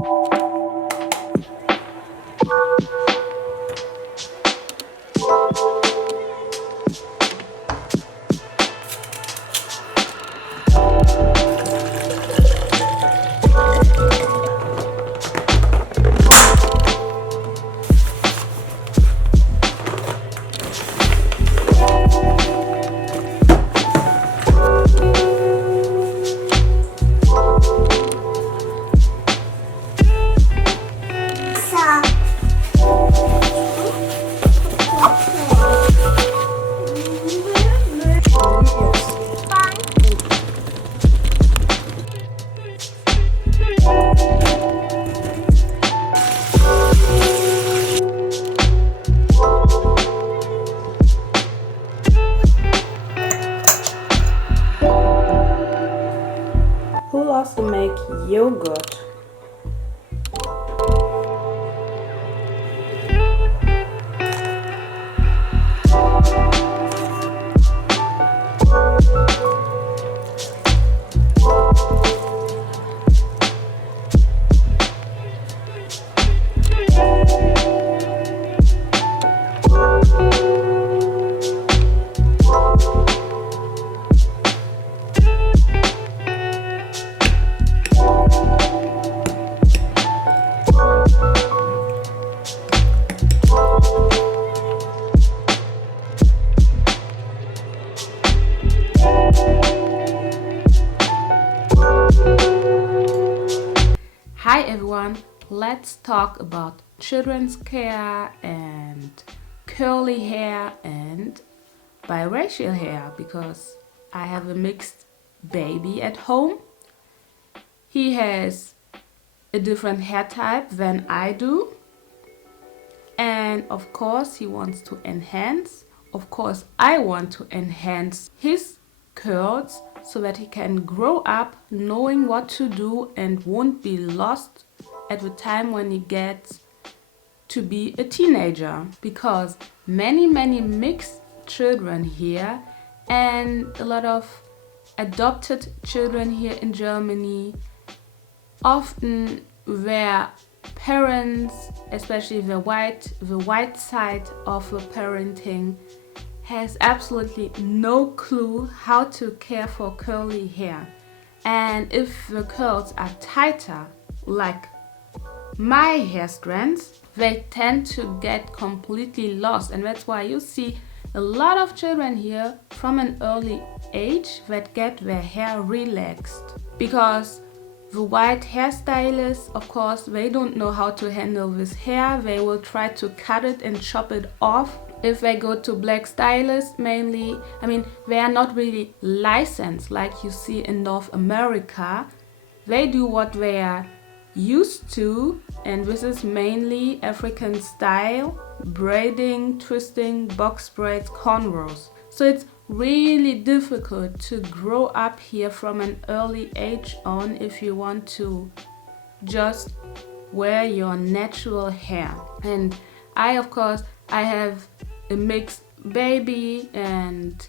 Who loves to make yogurt? Hi everyone, let's talk about children's care and curly hair and biracial hair because I have a mixed baby at home. He has a different hair type than I do, and of course he wants to enhance. Of course I want to enhance his curls so that he can grow up knowing what to do and won't be lost at the time when he gets to be a teenager, because many mixed children here and a lot of adopted children here in Germany, often their parents, especially the white side of the parenting, has absolutely no clue how to care for curly hair. And if the curls are tighter, like my hair strands, they tend to get completely lost. And that's why you see a lot of children here from an early age that get their hair relaxed. Because the white hairstylists, of course, they don't know how to handle this hair. They will try to cut it and chop it off. If they go to black stylists, mainly, they are not really licensed like you see in North America. They do what they are used to, and this is mainly African style, braiding, twisting, box braids, cornrows. So it's really difficult to grow up here from an early age on if you want to just wear your natural hair. And I have a mixed baby, and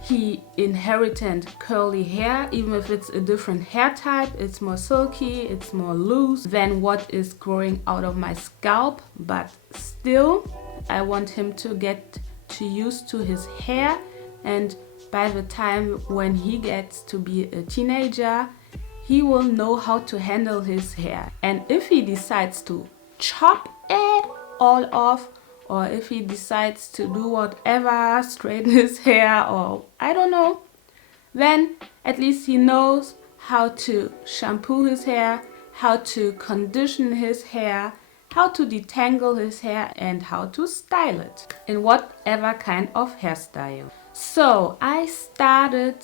he inherited curly hair. Even if it's a different hair type, it's more silky, it's more loose than what is growing out of my scalp, but still I want him to get used to his hair, and by the time when he gets to be a teenager, he will know how to handle his hair. And if he decides to chop it all off, or if he decides to do whatever, straighten his hair, or I don't know, then at least he knows how to shampoo his hair, how to condition his hair, how to detangle his hair, and how to style it in whatever kind of hairstyle. So I started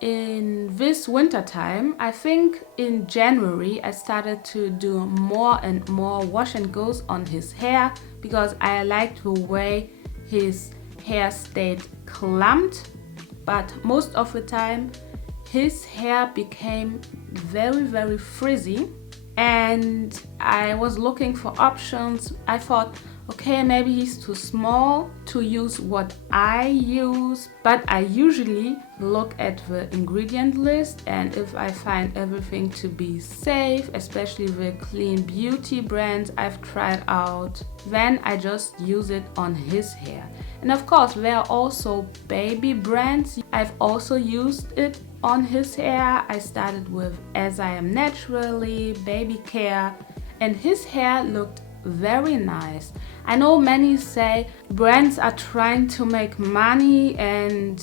in this winter time. I think in January I started to do more and more wash and goes on his hair, because I liked the way his hair stayed clumped, but most of the time his hair became very frizzy, and I was looking for options. I thought, okay, maybe he's too small to use what I use, but I usually look at the ingredient list, and if I find everything to be safe, especially the clean beauty brands I've tried out, then I just use it on his hair. And of course, there are also baby brands. I've also used it on his hair. I started with As I Am Naturally, Baby Care, and his hair looked very nice. I know many say brands are trying to make money and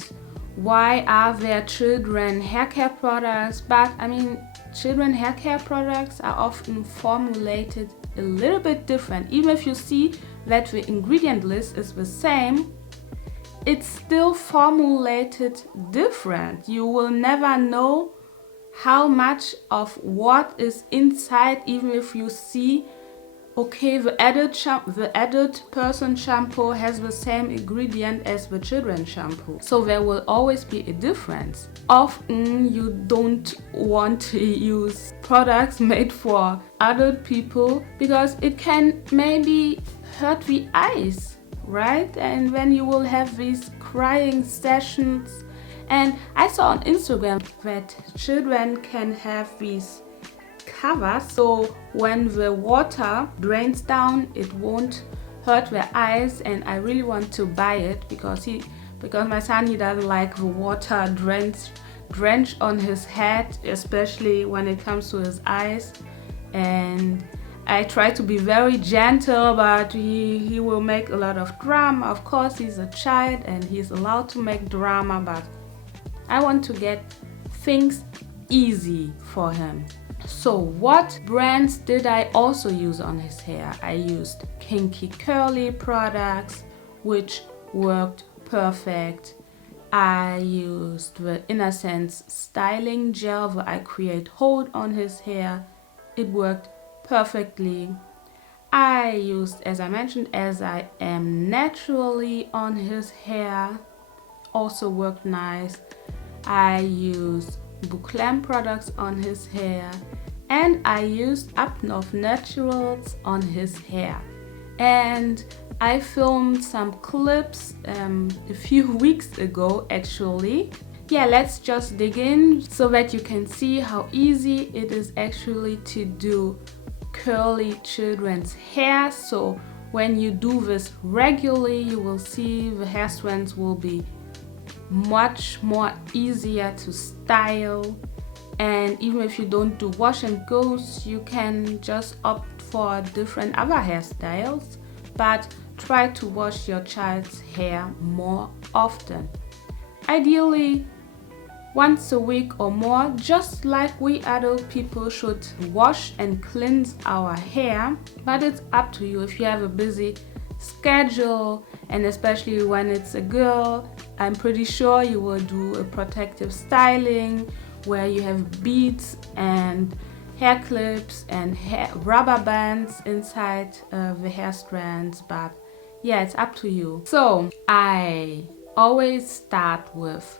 why are there children hair care products, but I mean, children hair care products are often formulated a little bit different. Even if you see that the ingredient list is the same, it's still formulated different. You will never know how much of what is inside, even if you see, okay, the adult person shampoo has the same ingredient as the children's shampoo. So there will always be a difference. Often you don't want to use products made for adult people because it can maybe hurt the eyes, right? And then you will have these crying sessions. And I saw on Instagram that children can have these covers, so when the water drains down, it won't hurt their eyes. And I really want to buy it because my son, he doesn't like the water drenched on his head, especially when it comes to his eyes. And I try to be very gentle, but he will make a lot of drama. Of course, he's a child and he's allowed to make drama, but I want to get things easy for him. So what brands did I also use on his hair? I used Kinky Curly products, which worked perfect. I used the Innersense styling gel that I create hold on his hair. It worked perfectly. I used, as I mentioned, As I Am Naturally on his hair. Also worked nice. I used Boucléme products on his hair, and I used Up North Naturals on his hair. And I filmed some clips a few weeks ago actually. Yeah, let's just dig in so that you can see how easy it is actually to do curly children's hair. So when you do this regularly, you will see the hair strands will be much more easier to style. And even if you don't do wash and goes, you can just opt for different other hairstyles, but try to wash your child's hair more often. Ideally once a week or more, just like we adult people should wash and cleanse our hair. But it's up to you. If you have a busy schedule, and especially when it's a girl, I'm pretty sure you will do a protective styling where you have beads and hair clips and rubber bands inside the hair strands. But yeah, it's up to you. So I always start with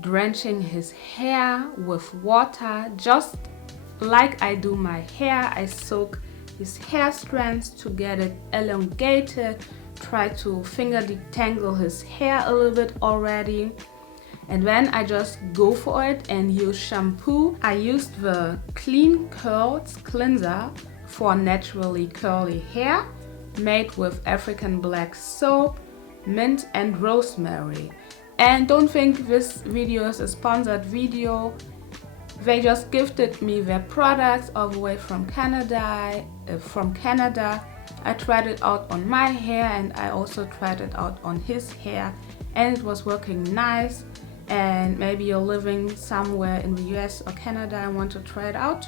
drenching his hair with water, just like I do my hair. I soak his hair strands to get it elongated, try to finger detangle his hair a little bit already, and then I just go for it and use shampoo. I used the Clean Curls cleanser for naturally curly hair, made with African black soap, mint and rosemary. And don't think this video is a sponsored video. They just gifted me their products all the way from Canada. I tried it out on my hair, and I also tried it out on his hair, and it was working nice. And maybe you're living somewhere in the US or Canada and want to try it out.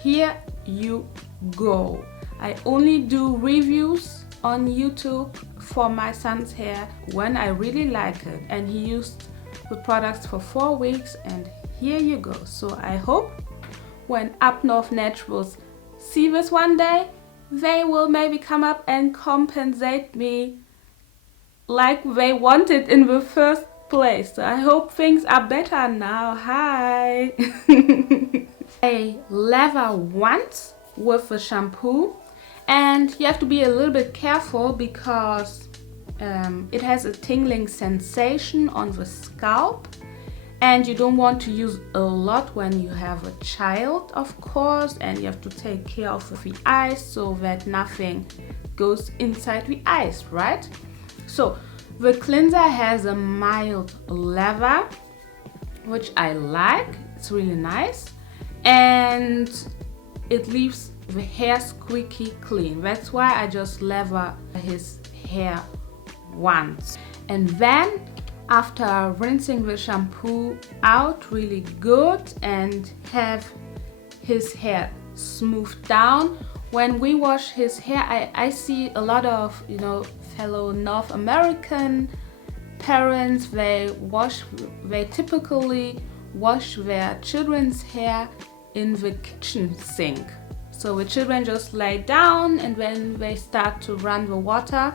Here you go. I only do reviews on YouTube for my son's hair when I really like it, and he used the products for 4 weeks, and here you go. So I hope when Up North Naturals see this one day, they will maybe come up and compensate me like they wanted in the first place. So I hope things are better now. Hi. I lather once with the shampoo, And you have to be a little bit careful because it has a tingling sensation on the scalp, and you don't want to use a lot when you have a child, of course, and you have to take care of the eyes so that nothing goes inside the eyes, right? So the cleanser has a mild lather, which I like. It's really nice, and it leaves the hair squeaky clean. That's why I just lather his hair once, and then after rinsing the shampoo out really good and have his hair smoothed down, when we wash his hair, I see a lot of, you know, fellow North American parents, they typically wash their children's hair in the kitchen sink. So the children just lay down and then they start to run the water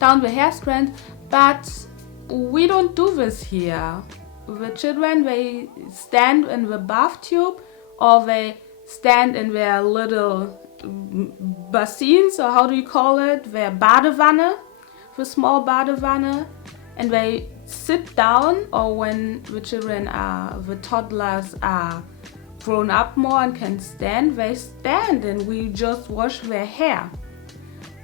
down the hair strand, but we don't do this here. The children, they stand in the bath tube or they stand in their little bassins, or how do you call it, their badewanne, the small badewanne, and they sit down, or when the children the toddlers are grown up more and can stand, they stand and we just wash their hair.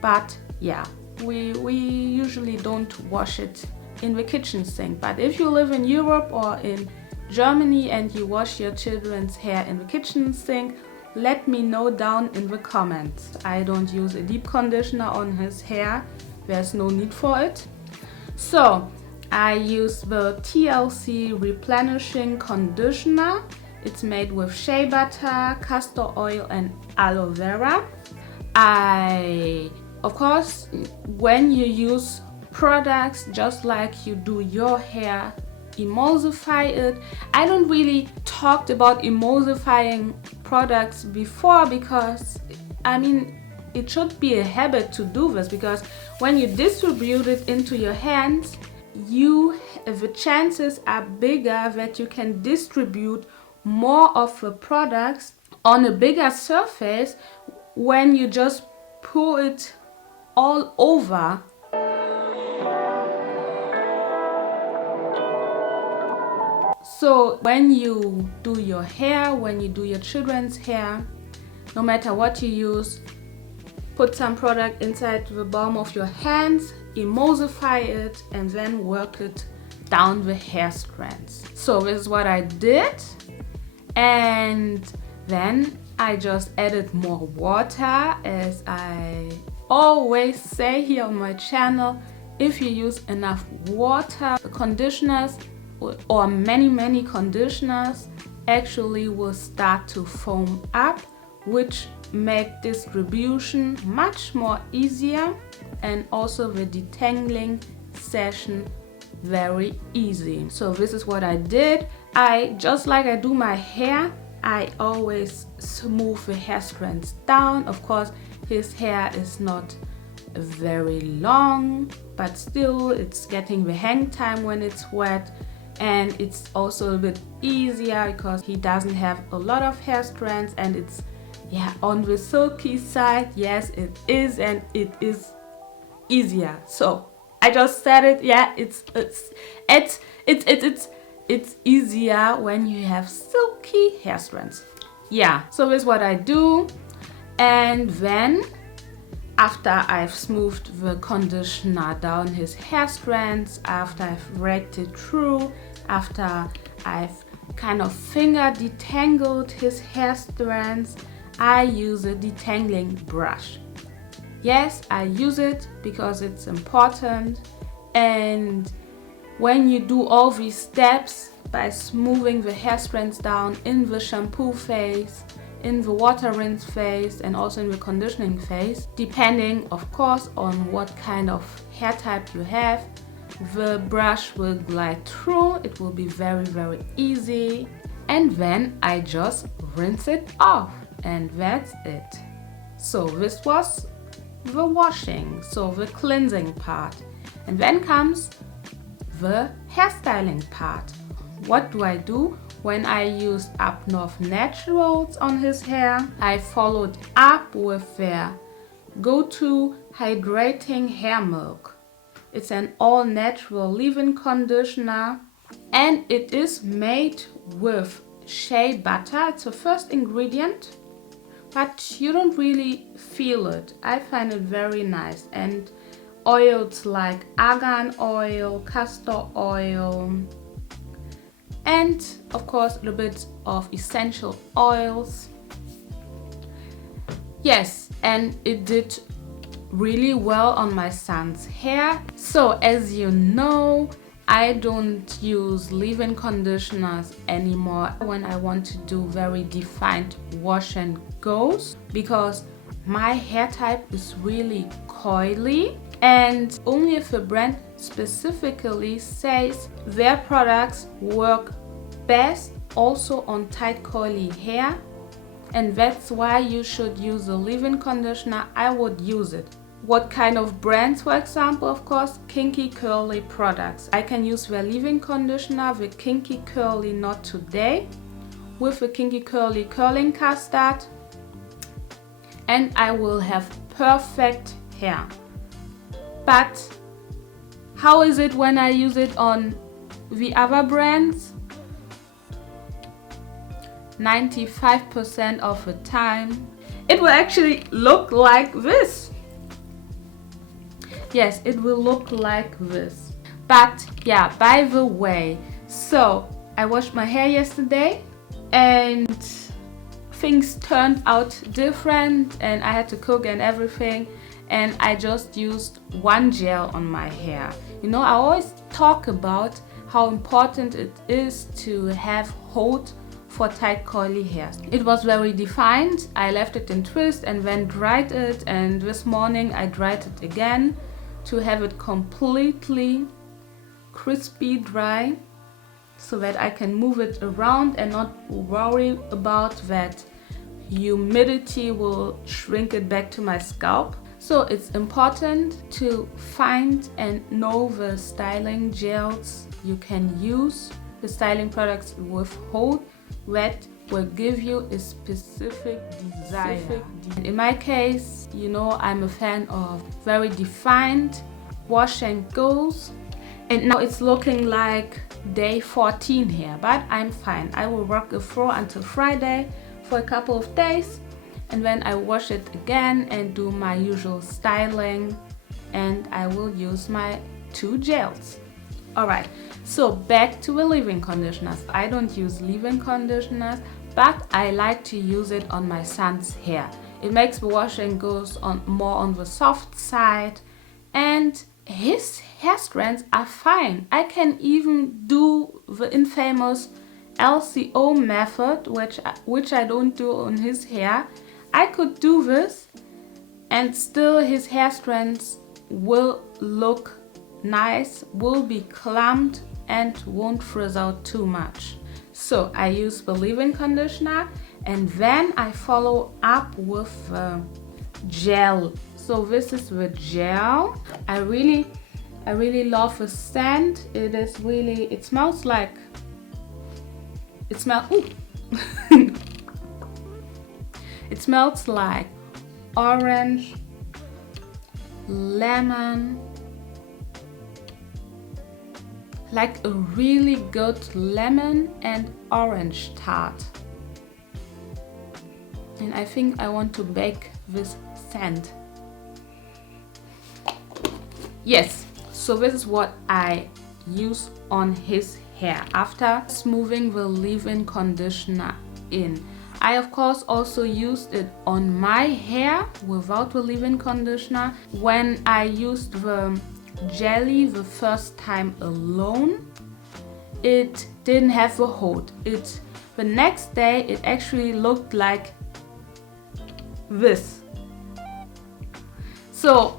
But yeah, we usually don't wash it in the kitchen sink. But if you live in Europe or in Germany and you wash your children's hair in the kitchen sink, let me know down in the comments. I don't use a deep conditioner on his hair. There's no need for it. So I use the TLC replenishing conditioner. It's made with shea butter, castor oil and aloe vera. Of course, when you use products just like you do your hair, emulsify it. I don't really talked about emulsifying products before because I mean it should be a habit to do this, because when you distribute it into your hands, the chances are bigger that you can distribute more of the products on a bigger surface when you just pour it all over. So when you do your hair, when you do your children's hair, no matter what you use, put some product inside the palm of your hands, emulsify it, and then work it down the hair strands. So this is what I did, and then I just added more water. As I always say here on my channel, if you use enough water, conditioners or many conditioners actually will start to foam up, which make distribution much more easier and also the detangling session very easy. So this is what I did. Just like I do my hair, I always smooth the hair strands down. Of course, his hair is not very long, but still it's getting the hang time when it's wet, and it's also a bit easier because he doesn't have a lot of hair strands, and it's on the silky side. Yes, it is, and it is easier. So I just said it. It's easier when you have silky hair strands. So this is what I do. And then after I've smoothed the conditioner down his hair strands, after I've raked it through, after I've kind of finger detangled his hair strands, I use a detangling brush. Yes, I use it because it's important. And when you do all these steps by smoothing the hair strands down in the shampoo phase, in the water rinse phase, and also in the conditioning phase, depending of course on what kind of hair type you have, the brush will glide through. It will be very easy, and then I just rinse it off, and that's it. So this was the washing, so the cleansing part, and then comes the hairstyling part. What do I do? When I used Up North Naturals on his hair, I followed up with their go to Hydrating Hair Milk. It's an all-natural leave-in conditioner and it is made with shea butter. It's the first ingredient, but you don't really feel it. I find it very nice. And oils like argan oil, castor oil, and of course a little bit of essential oils. Yes, and it did really well on my son's hair. So as you know, I don't use leave-in conditioners anymore when I want to do very defined wash and goes, because my hair type is really coily, and only if a brand specifically says their products work best also on tight coily hair, and that's why you should use a leave-in conditioner, I would use it. What kind of brands? For example, of course, Kinky Curly products. I can use their leave-in conditioner with Kinky Curly Not Today, with the Kinky Curly curling custard, and I will have perfect hair. But how is it when I use it on the other brands? 95% of the time it will actually look like this. Yes, it will look like this. But yeah, by the way, so I washed my hair yesterday and things turned out different, and I had to cook and everything, and I just used one gel on my hair. You know, I always talk about how important it is to have hold for tight coily hair. It was very defined. I left it in twist and then dried it, and this morning I dried it again to have it completely crispy dry, so that I can move it around and not worry about that humidity will shrink it back to my scalp. So it's important to find and know the styling gels you can use, the styling products with hold that will give you a specific desire. In my case, you know, I'm a fan of very defined wash and goes, and now it's looking like day 14 here, but I'm fine. I will rock it through until Friday for a couple of days, and then I wash it again and do my usual styling, and I will use my 2 gels. Alright, so back to the leave-in conditioners. I don't use leave-in conditioners, but I like to use it on my son's hair. It makes the wash and goes on more on the soft side, and his hair strands are fine. I can even do the infamous LCO method, which I don't do on his hair. I could do this and still his hair strands will look nice, will be clumped and won't frizz out too much. So I use the leave-in conditioner and then I follow up with gel. So this is the gel. I really love the scent. It smells like, it smells like orange, lemon, like a really good lemon and orange tart. And I think I want to bake this scent. Yes, so this is what I use on his hair after smoothing the leave-in conditioner in. I of course also used it on my hair without the leave-in conditioner. When I used the jelly the first time alone, it didn't have the hold. The next day it actually looked like this. So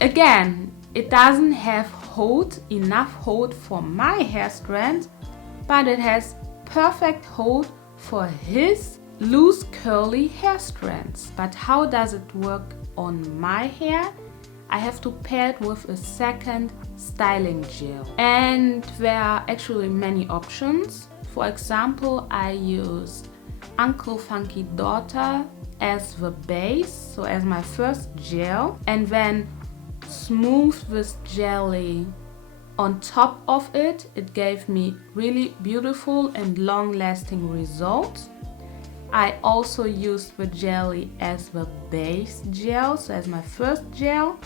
again, it doesn't have enough hold for my hair strand, but it has perfect hold for his loose curly hair strands. But how does it work on my hair? I have to pair it with a second styling gel, and there are actually many options. For example, I use Uncle Funky Daughter as the base, so as my first gel, and then smooth this jelly on top of it. It gave me really beautiful and long-lasting results. I also used the jelly as the base gel, so as my first gel,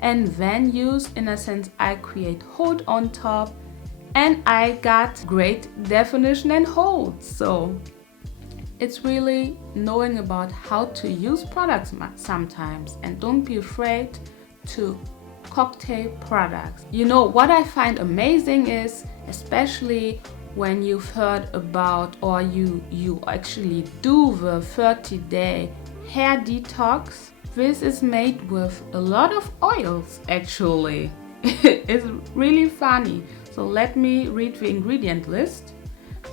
and then used Innersense I Create Hold on top, and I got great definition and hold. So it's really knowing about how to use products sometimes, and don't be afraid to cocktail products. You know what I find amazing is, especially when you've heard about or you actually do the 30-day hair detox, this is made with a lot of oils actually. It's really funny. So let me read the ingredient list.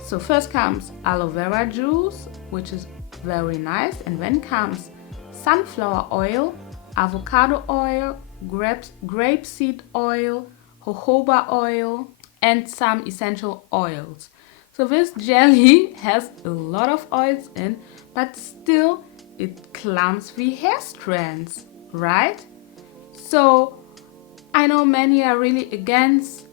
So first comes aloe vera juice, which is very nice, and then comes sunflower oil, avocado oil, grapeseed oil, jojoba oil, and some essential oils. So this jelly has a lot of oils in, but still it clumps the hair strands, right? So I know many are really against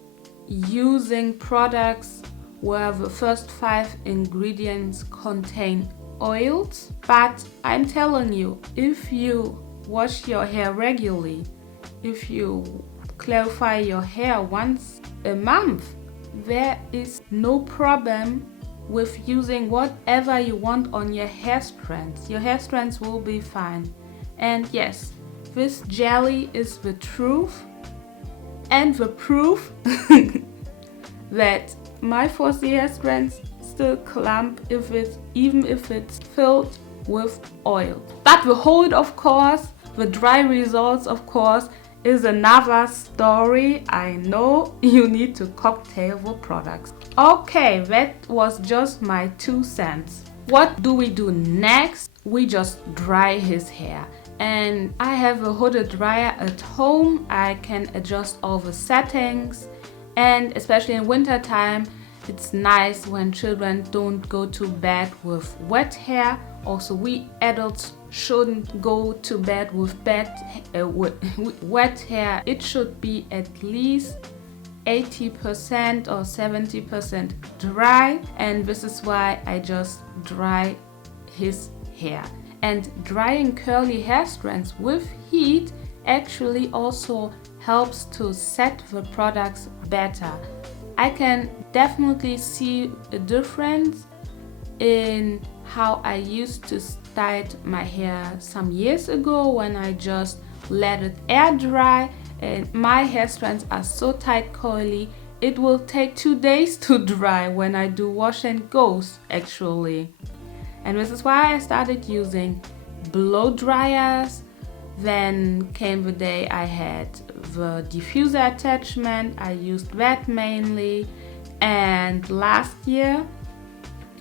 using products where the first 5 ingredients contain oils, but I'm telling you, if you wash your hair regularly, if you clarify your hair once a month, there is no problem with using whatever you want on your hair strands. Your hair strands will be fine. And yes, this jelly is the truth and the proof that my 4C hair strands still clump even if it's filled with oil. But the hold, of course, the dry results, of course, is another story. I know you need to cocktail the products. Okay, that was just my 2 cents. What do we do next? We just dry his hair. And I have a hooded dryer at home. I can adjust all the settings, and especially in winter time, it's nice when children don't go to bed with wet hair. Also, we adults shouldn't go to bed with wet hair. It should be at least 80% or 70% dry, and this is why I just dry his hair. And drying curly hair strands with heat actually also helps to set the products better. I can definitely see a difference in how I used to style my hair some years ago when I just let it air dry, and my hair strands are so tight curly it will take 2 days to dry when I do wash and goes actually. And this is why I started using blow dryers. Then came the day I had the diffuser attachment. I used that mainly. And last year,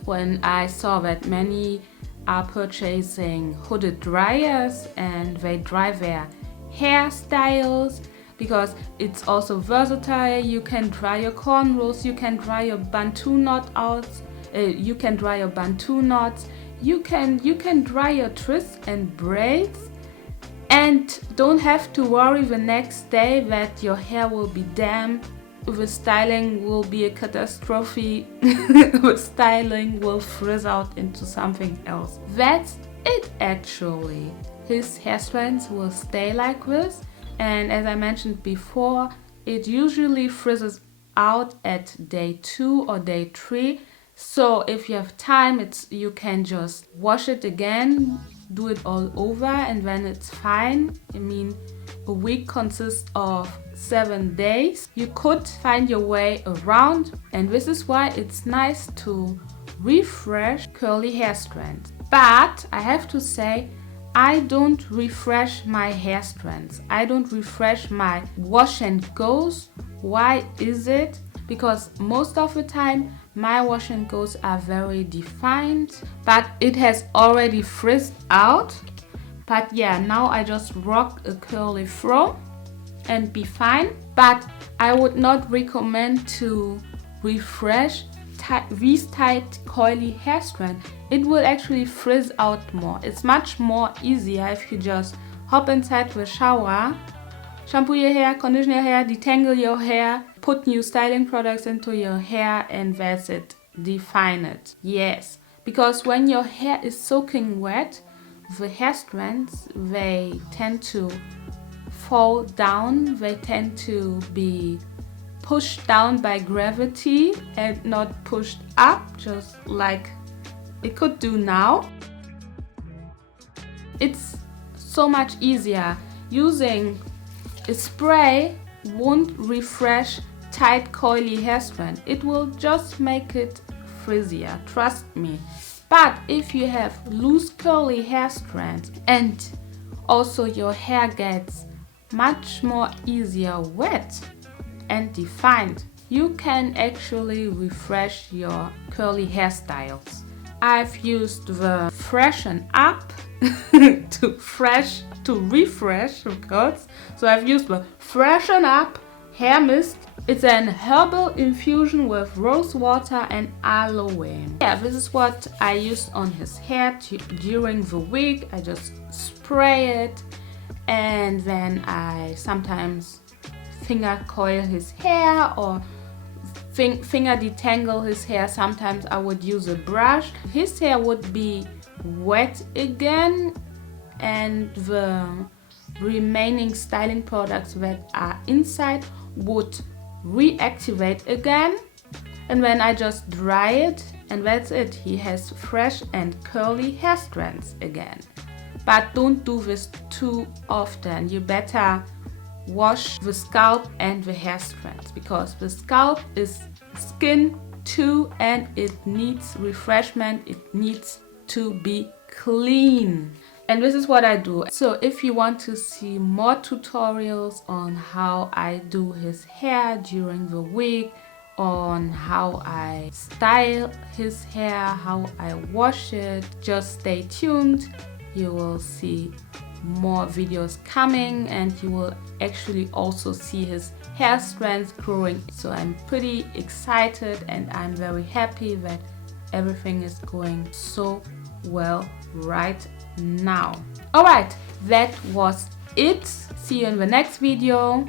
when I saw that many are purchasing hooded dryers and they dry their hairstyles, because it's also versatile. You can dry your cornrows, you can dry your bantu knot out, you can dry your bantu knots, you can dry your twists and braids, and don't have to worry the next day that your hair will be damp. The styling will be a catastrophe. The styling will frizz out into something else. That's it actually. His hair strands will stay like this, and as I mentioned before, it usually frizzes out at day 2 or day 3. So if you have time, you can just wash it again, do it all over, and then it's fine. I mean, a week consists of 7 days. You could find your way around, and this is why it's nice to refresh curly hair strands. But I have to say, I don't refresh my hair strands. I don't refresh my wash and goes. Why is it? Because most of the time my wash and goes are very defined, but it has already frizzed out. But yeah, now I just rock a curly fro and be fine. But I would not recommend to refresh these tight coily hair strands, it will actually frizz out more. It's much more easier if you just hop inside the shower, shampoo your hair, condition your hair, detangle your hair, put new styling products into your hair, and that's it. Define it. Yes, because when your hair is soaking wet, the hair strands, they tend to fall down, they tend to be pushed down by gravity and not pushed up, just like it could do now. It's so much easier. Using a spray won't refresh tight coily hair strand. It will just make it frizzier, trust me. But if you have loose curly hair strands and also your hair gets much more easier wet and defined, you can actually refresh your curly hairstyles. I've used the Freshen Up to refresh, of course. So I've used the Freshen Up hair mist. It's an herbal infusion with rose water and aloe. Yeah, this is what I used on his hair during the week. I just spray it, and then I sometimes finger coil his hair or finger detangle his hair. Sometimes I would use a brush. His hair would be wet again, and the remaining styling products that are inside would reactivate again, and then I just dry it, and that's it. He has fresh and curly hair strands again. But don't do this too often. You better wash the scalp and the hair strands, because the scalp is skin too and it needs refreshment. It needs to be clean. And this is what I do. So if you want to see more tutorials on how I do his hair during the week, on how I style his hair, how I wash it, just stay tuned. You will see more videos coming, and you will actually also see his hair strands growing. So I'm pretty excited, and I'm very happy that everything is going so well right now. Alright, that was it. See you in the next video.